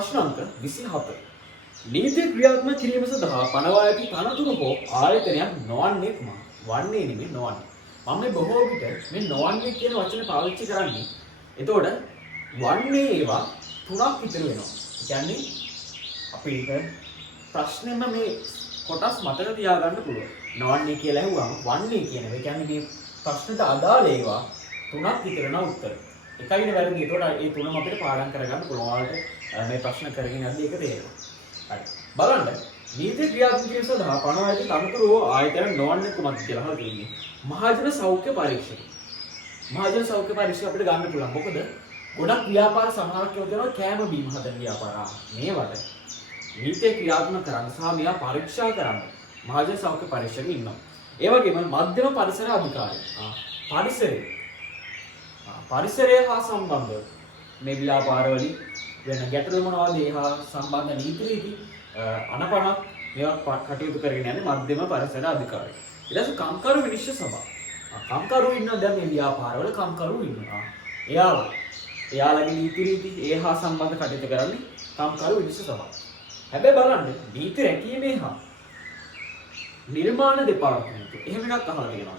ප්‍රශ්න අංක 24. නීතිය ක්‍රියාත්මක කිරීම සඳහා පනවා ඇති තනතුරු හෝ ආයතනයක් නොවන්නේ වන්නේ නෙමෙයි නොවන්නේ. මම මේ බොහෝ විට මේ නොවන්නේ කියන වචනේ පාවිච්චි කරන්නේ. එතකොට වන්නේ ඒවා තුනක් විතර වෙනවා. ඒ කියන්නේ අපිට ප්‍රශ්නෙම මේ කොටස් මතක තියාගන්න පුළුවන්. නොවන්නේ කියලා ඇහුවම වන්නේ කියන එක. ඒ කියන්නේ මේ ප්‍රශ්නට අදාළ ඒවා තුනක් විතර න උත්තර. එකයිනේ වැරදි. ඒතකොට ඒ තුනම අපිට පාඩම් කරගන්න පුළුවන්. ඔයාලට මේ ප්‍රශ්න කරගෙන යද්දී ඒක තේරෙනවා. හරි. බලන්න. නීති ක්‍රියාත්මක කිරීම සඳහා පනවා ඇති තනතුරු ආයතන නොවන්නේ කුමක්ද කියලා අහලා තියෙන්නේ. මහජන සෞඛ්‍ය පරීක්ෂක. මහජන සෞඛ්‍ය පරීක්ෂක අපිට ගන්න පුළුවන්. මොකද ගොඩක් ව්‍යාපාර සමහරක් යොදනවා කෑම බීම හදන ව්‍යාපාර. මේවට නීතිය ක්‍රියාත්මක කරන්න සහ මේවා පරීක්ෂා කරන්න මහජන සෞඛ්‍ය පරීක්ෂක ඉන්නවා. ඒ වගේම මධ්‍යම පරිසර අධිකාරිය. පරිසරය හා සම්බන්ධ මේ ව්‍යාපාරවලින් වෙන ගැටලු මොනවද ඒ හා සම්බන්ධ නීති රීති අනපනක් මේවා කටයුතු කරගෙන යන්නේ මධ්‍යම පරිසර අධිකාරිය. ඊට පස්සේ කම්කරු විනිශ්චය සභාව. කම්කරු ඉන්නවා දැන් මේ ව්‍යාපාරවල කම්කරු ඉන්නවා. එයාලගේ නීති රීති ඒ හා සම්බන්ධ කටයුතු කරන්නේ කම්කරු විනිශ්චය සභාව. හැබැයි බලන්න නීති රැකීමේ හා නිර්මාණ දෙපාර්තමේන්තුව එහෙම එකක් අහලා තියෙනවා.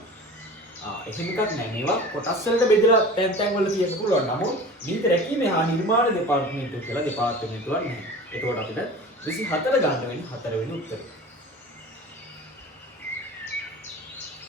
එහෙම එකක් නැහැ. මේවා කොටස් වලට බෙදලා තැන් වල තියෙන්න පුළුවන්. නමුත් නීති රැකීමේ හා නිර්මාණ දෙපාර්තමේන්තුව කියලා දෙපාර්තමේන්තුවක් නැහැ. ඒකෝට අපිට 24 ගන්න වෙන්නේ 4 වෙනි උත්තරේ.